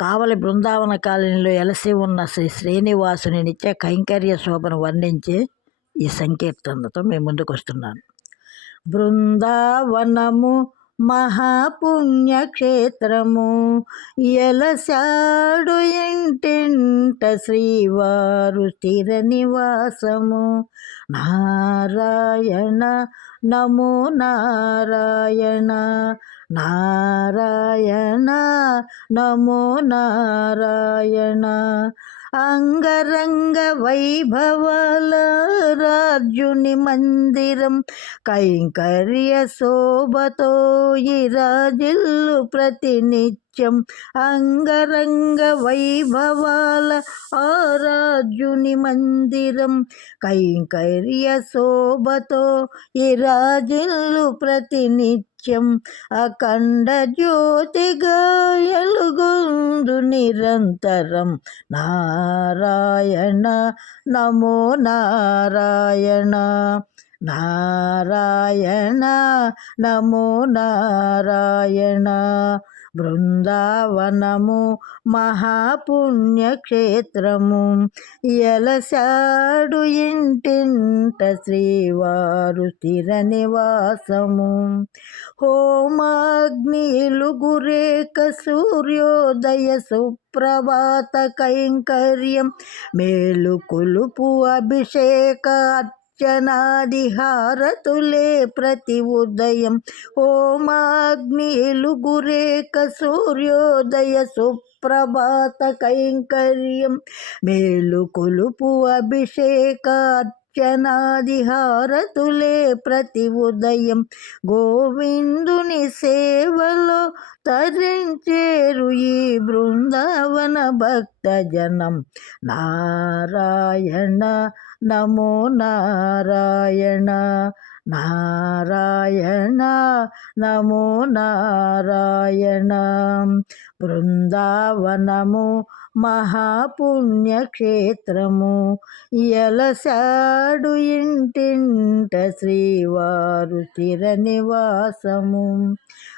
కావలి బృందావన కాలనీలో ఎలసి ఉన్న శ్రీ శ్రీనివాసుని నిత్య కైంకర్య శోభను వర్ణించే ఈ సంకీర్తనతో మేము ముందుకు వస్తున్నాను. బృందావనము మహాపుణ్యక్షేత్రము, ఎలసాడు ఇంటింట శ్రీవారు స్థిర నివాసము. నారాయణ నమో నారాయణ, నారాయణ నమో నారాయణ. అంగరంగ వైభవాల రాజుని మందిరం, కైంకర్య శోభతో ఇరాజిల్లు ప్రతినిత్యం. అంగరంగ వైభవాల ఆ రాజుని మందిరం, కైంకర్య శోభతో ఇరాజిల్లు ప్రతినిత్యం. అఖండ జ్యోతిగా ఎలుగొందు నిరంతరం. నారాయణ నమో నారాయణ, నారాయణ నమో నారాయణ. బృందావనము మహాపుణ్యక్షేత్రము, ఎలసాడు ఇంటింట శ్రీవారు స్థిర నివాసము. హోమాగ్నిలు గురేక సూర్యోదయ సుప్రభాత కైంకర్యం, మేలు కొలుపు అభిషేక అర్చనాది హారతులే ప్రతి ఉదయం. హోమాగ్నిలు గురేక సూర్యోదయ సుప్రభాత కైంకర్యం, మేలు కొలుపు అభిషేక అర్చనాది హారతులే ప్రతి ఉదయం. గోవిందుని సేవలో తరించేరు ఈ బృందావన భక్తజనం. నారాయణ నమో నారాయణ, నారాయణ నమో నారాయణ. బృందావనము మహాపుణ్యక్షేత్రము, ఎలసాడు ఇంటింట శ్రీవారు స్థిర నివాసము.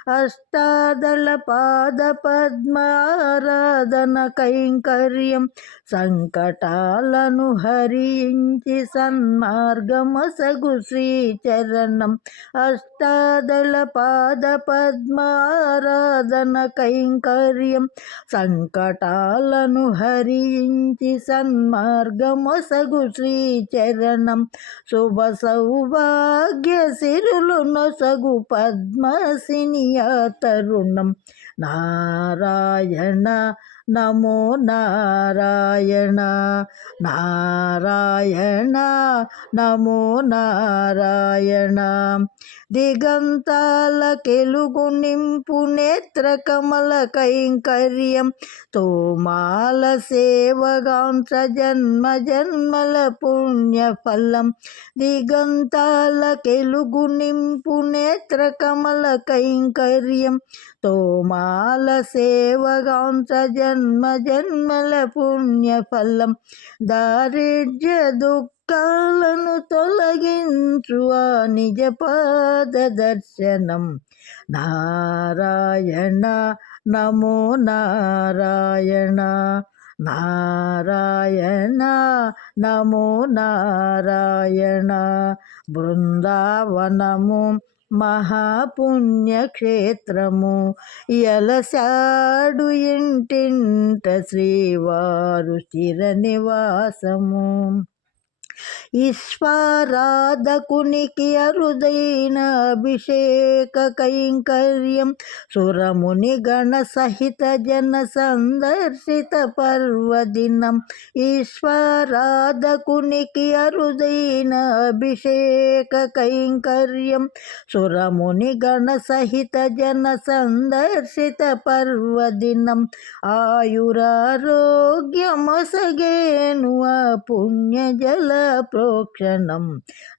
అష్టాదళ పాద పద్మారాధన కైంకర్యం, సంకటాలను హరించి సన్మార్గమసగు శ్రీచరణం. అష్టాదళ పాద పద్మారాధన కైంకర్యం, సంకటాలను హరించి సన్మార్గమసగు శ్రీచరణం. శుభ సౌభాగ్య సిరులు నొసగు పద్మసిని తరుణం. నారాయణ నమో నారాయణ, నారాయణ నమో నారాయణ. దిగంతాల కెలుగు నింపు నేత్ర కమల కైంకర్యం, తోమాల సేవగాంస జన్మ జన్మల పుణ్యఫలం. దిగంతాల కెలుగు నింపు నేత్ర కమల కైంకర్యం, తోమాల సేవగాంస జన్మ జన్మల పుణ్యఫలం. దారిద్ర్య దుఃఖాలను తొలగించు ఆ నిజ పాద దర్శనం. నారాయణ నమో నారాయణ, నారాయణ నమో నారాయణ. బృందావనము మహాపుణ్యక్షేత్రము, ఎలసాడు ఇంటింట శ్రీవారు స్థిర నివాసము. ఈశ్వరాధకునికి అరుదైన అభిషేక కైంకర్యం, సురముని గణ సహిత జన సందర్శిత పర్వదినం. ఈశ్వరాధకునికి అరుదైన అభిషేక కైంకర్యం, సురముని గణ సహిత జన సందర్శిత పర్వదినం. ఆయురారోగ్యమొసగేను ఆ పుణ్యజల ప్రోక్షణం.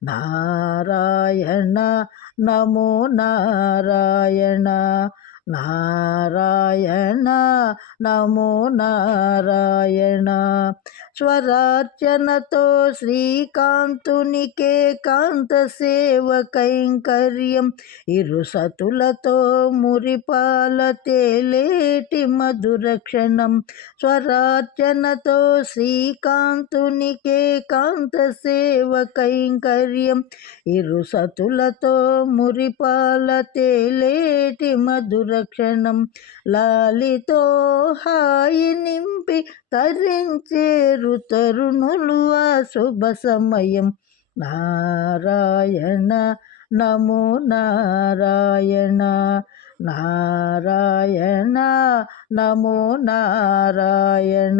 నారాయణ నమో నారాయణ, నారాయణ నమో నారాయణ. స్వరార్చనతో శ్రీకాంతునికే కాంత సేవ కైంకర్యం, ఇరుసతులతో మురిపాల తేలేటి మధురక్షణం. స్వరార్చనతో శ్రీకాంతునికే కాంత సేవ కైంకర్యం, ఇరుసతులతో మురిపాల తేలేటి మధురక్షణం. లాలితో హాయి నింపి తరించేరు తరుణులు ఆ శుభ సమయం. నారాయణ నమో నారాయణ. నారాయణ నమో నారాయణ.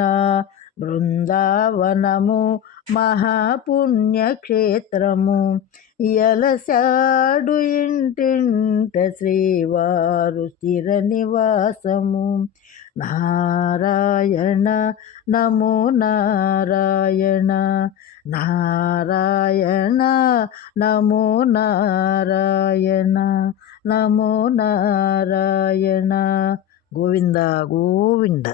బృందావనము మహాపుణ్యక్షేత్రము, ఎలసాడు ఇంటింట శ్రీవారు స్థిర నివాసము. నారాయణ నమో నారాయణ. నారాయణ నమో నారాయణ. నమో నారాయణ. గోవింద గోవింద.